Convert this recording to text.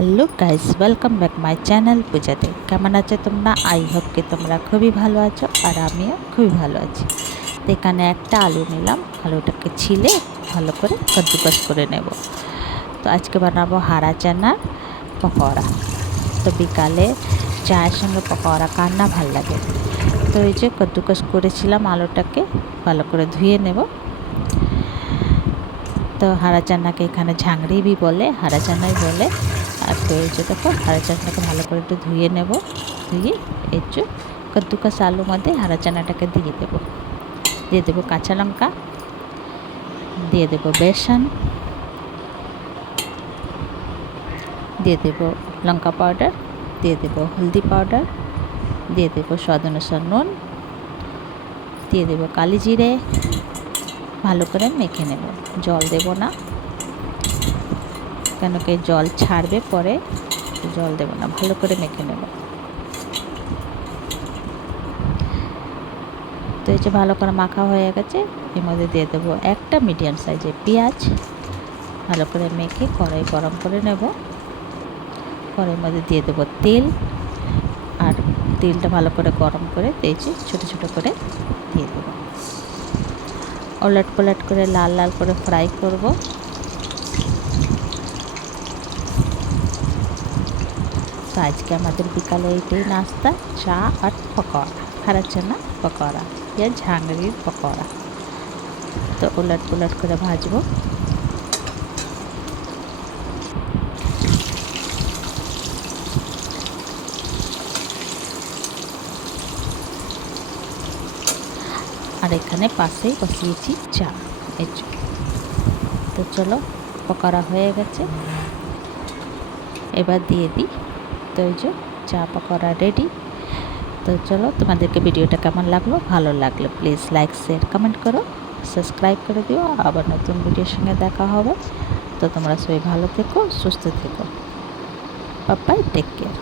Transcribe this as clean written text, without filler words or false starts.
Hello guys, welcome back my channel পূজাতে। কেমন আছো তোমরা? আই হোপ কি তোমরা খুবই ভালো আছো, আর আমিও খুবই ভালো আছি। তো এখানে একটা আলু নিলাম, আলুটাকে ছিলে ভালো করে কদ্দুকস করে নেব। তো আজকে বানাবো হারা চানার পকোড়া। তো বিকালে চায়ের সঙ্গে পকোড়া কার না ভাল লাগে। তো এই যে কদ্দুকস করেছিলাম আলুটাকে ভালো করে ধুয়ে নেব। তো হারা চানাকে এখানে ঝাংড়ি বি বলে, হারা চানাই বলে। আর তো এই যে দেখো হারা চানাটাকে ভালো করে একটু ধুয়ে নেব। ধুয়ে এই যে কদ্দুকাস আলুর মধ্যে হারা চানাটাকে দিয়ে দেবো কাঁচা লঙ্কা, দিয়ে দেবো বেসন, দিয়ে দেবো লঙ্কা পাউডার, দিয়ে দেবো হলদি পাউডার, দিয়ে দেবো স্বাদ অনুসার নুন, দিয়ে দেবো কালি জিরে। ভালো করে মেখে নেব, জল দেব না, কেন কি জল ছাড়বে পরে, জল দেব না, ভালো করে মেখে নেব। তো এই যে ভালো করে মাখা হয়ে গেছে, এর মধ্যে দিয়ে দেবো একটা মিডিয়াম সাইজের পেঁয়াজ। ভালো করে মেখে কড়াই গরম করে নেব। কড়াইয়ের মধ্যে দিয়ে দেবো তেল, আর তেলটা ভালো করে গরম করে তেজে ছোটো ছোটো করে দিয়ে দেবো। ওলট পালট করে লাল লাল করে ফ্রাই করব। তো আজকে আমাদের বিকালে এইটাই নাস্তা, চা আর পকোড়া, হারা চানা পকোড়া ইয়া ঝাংরির পকোড়া। তো উলট পুলট করে ভাজবো। আর এখানে পাশেই বসিয়েছি চা। এই তো চলো, পকোড়া হয়ে গেছে, এবার দিয়ে দিই। তো এই যে চা পকোড়া রেডি। তো চলো, তোমাদেরকে ভিডিওটা কেমন লাগলো, ভালো লাগলে প্লিজ লাইক শেয়ার কমেন্ট করো, সাবস্ক্রাইব করে দিও। আবার নতুন ভিডিওর সঙ্গে দেখা হবে। তো তোমরা সবাই ভালো থেকো, সুস্থ থেকো। Bye bye, take care.